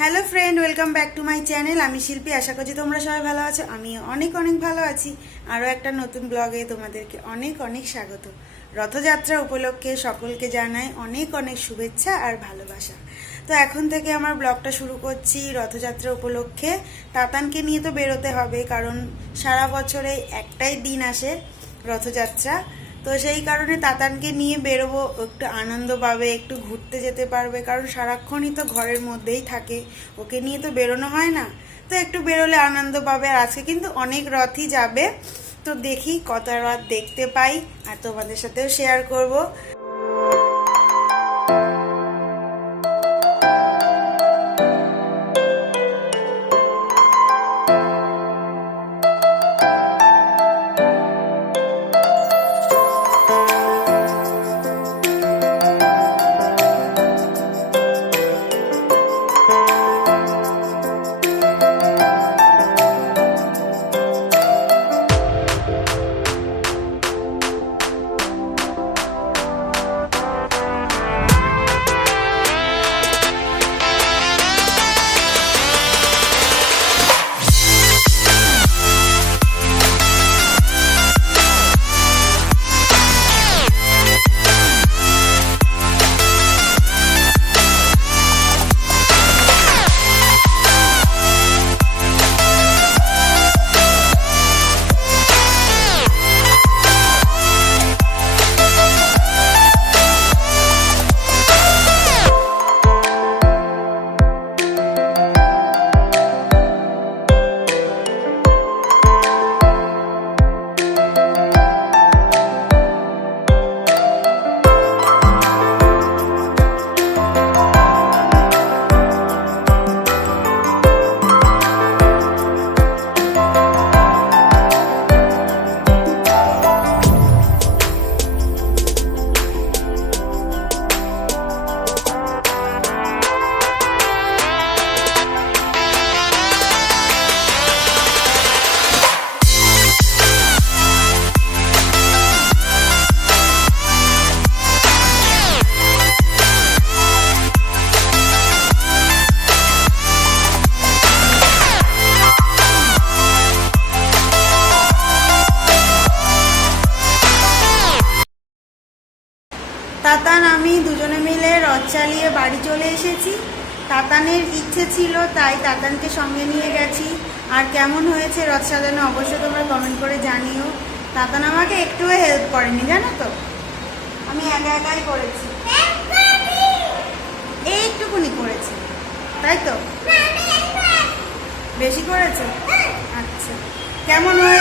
Hello friend, welcome back to my channel. আমি শিল্পী। আশা করছি তোমরা সবাই ভালো আছো। আমি অনেক অনেক ভালো আছি। আরও একটা নতুন ব্লগে তোমাদেরকে অনেক অনেক স্বাগত। রথযাত্রা উপলক্ষে সকলকে জানাই অনেক অনেক শুভেচ্ছা আর ভালোবাসা। তো এখন থেকে আমার ব্লগটা শুরু করছি রথযাত্রা উপলক্ষে। তাতানকে নিয়ে তো বেরোতে হবে, কারণ সারা বছরে একটাই দিন আসে রথযাত্রা। তো সেই কারণে তাতানকে নিয়ে বেরোবো, একটু আনন্দ পাবে, একটু ঘুরতে যেতে পারবে, কারণ সারাক্ষণই তো ঘরের মধ্যেই থাকে, ওকে নিয়ে তো বেরোনো হয় না। তো একটু বেরোলে আনন্দ পাবে। আর আজকে কিন্তু অনেক রথই যাবে, তো দেখি কত রথ দেখতে পাই আর তোমাদের সাথেও শেয়ার করব। তাতান আমি দুজনে মিলে রথ চালিয়ে বাড়ি চলে এসেছি। তাতানের ইচ্ছে ছিল তাই তাতানকে সঙ্গে নিয়ে গেছি। আর কেমন হয়েছে রথ সাজানো অবশ্যই তোমরা কমেন্ট করে জানিও। তাতান আমাকে একটুও হেল্প করেনি, জানো তো, আমি একা একাই করেছি, এইটুকুনি করেছি, তাই তো? বেশি করেছে? আচ্ছা, কেমন হয়েছে